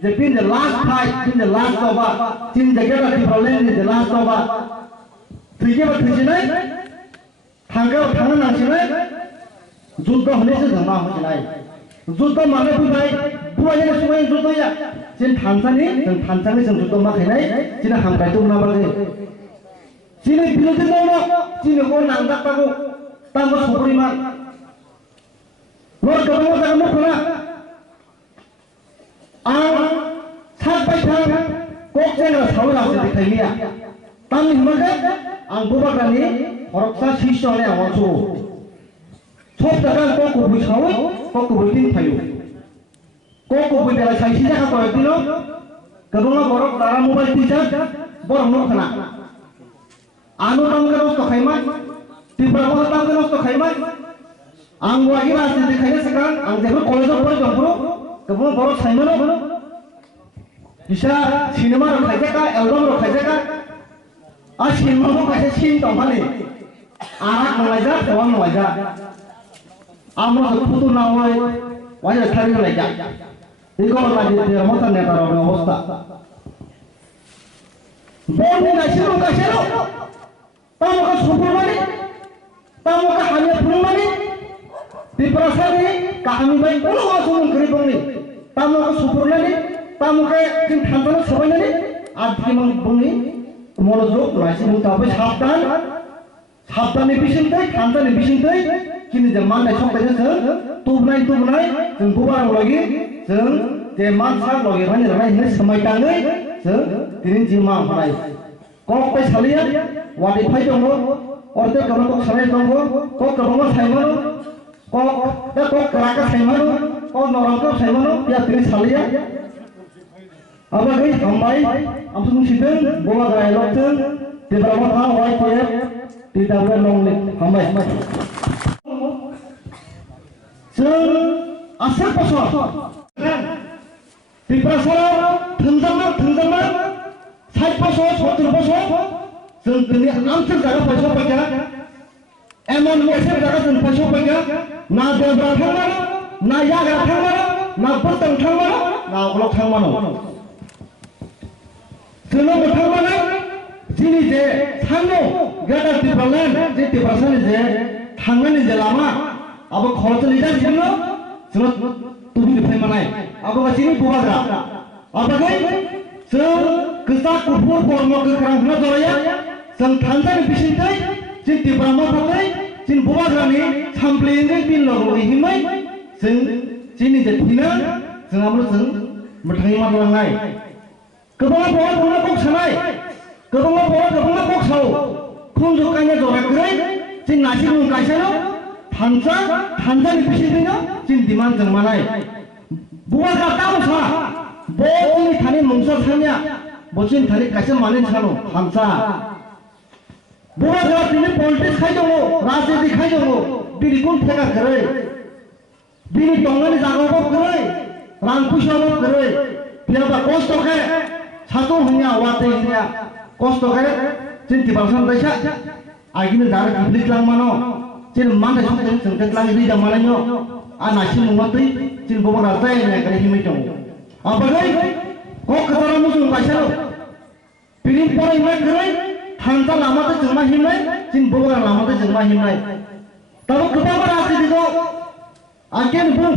the pin the last fight, pin the last over, pin the get of the problem is the last over. Three of the Tango Tangan, Zuto Honises and Mahonai. Zuto Manabu, Buaya Sway Zutoya, Jin Tanzani, and Tanzani and Zuto Mahane, Jina Hankatu Navale. Jina Pilotino, Jina Gona, Tango Suprema. Lord Governor Mukuna. Sampai kok saya saudara sedikitnya. Tapi mereka bukan kami orang saya siswa ni awak tu. Sebab jangan kok kubur sawi, kok kubur tin payu. Kok kubur dalam saya sisa kau itu lo. Kedua orang dalam mobile tidak, borong nak kena. Anu tanggal tu khaymat, tiba orang tanggal tu khaymat. Lagi lah sedikitnya sekarang, jaga kolej apa jemput. Kemudian baru saya mana? Bisa sinema rok saja, album rok saja. Sinema rok saja sin tahu mana? Anak mengajar, kawan mengajar. Amro seputu nawai, wajah cari lagi. Iko lagi dia motor ni taruh awasta. Bom kasih. Tahu kan super mana? Tahu kan hanya pun mana? Di perasaan ni kami baik puluh orang keribung ni. Tamu ke supurnya ni, tamu ke tim kantor semuanya ni, adhi mengbunyi, monozok, masih mutabe sabdan ni bisintai, kantor ni bisintai, kini zaman ni sampai je, tubnai, jeng bubar lagi, jeng zaman sah lagi ramai ini semai tangai, jeng kini jima ramai. Kau pe salian, wadi pai jombo, order kamu kau salai jombo, kau kamu saya mana, kau keraka saya mana. Oh, orang tu saya mana dia pilih salia. Apa guys, hambai, amsun sidang, bawa gaya lokten, di beberapa hal white tiap, tidak boleh nonglik, hambai. Asal pasal, di pasal, tenggelam, side pasal, satu pasal, ini ambil jaga pasal pakai, emon mesir jaga pasal pakai, nada berapa? Na yaga thangmano, na bertang thangmano, na oklok thangmano. Selama thangmano, sini je thangmo, gada tibalan, je tibasan je thangman je lama. Abo khorot lidah sini, selot tubi dipai manai. Abo kasini bubaga. Apa gay? Kesak kupur bormo kekerang na doraya, sang thantan bisintai, je tibramo pakai, je bubaga ni sampling ni bin logo himai. Sini jadinya, sengamul bertanya malam ngai. Kebangan kok sanai, kebangan kok sau. Kunjukannya jorang kerai, sin nasi mungkai seno, thansa ni pisihnya, sin diman jengmanai. Buat kata usah, bocin thani mungsar thanya, bocin thani kasih manin sano, thansa. Buat kata ini politik khai jongo, rajniti khai jongo, birikun tega kerai. Bini tongan jaga apa kerai, rangkus apa kerai, biar kos toke, satu hanya wate hanya kos toke, cinti bangsan desa, agini darah kiblit lang mano, cint mana sudah sengket lang ini jamananyo, anasi mengwati, cint bawa rasa ini kerja himicong. Apa gay? Kok ketara musuh pasal? Pilih pola imat kerai, hantar lama tu jemah himai, cint bawa lama tu jemah himai. Tahu kenapa rasa itu? Agen pun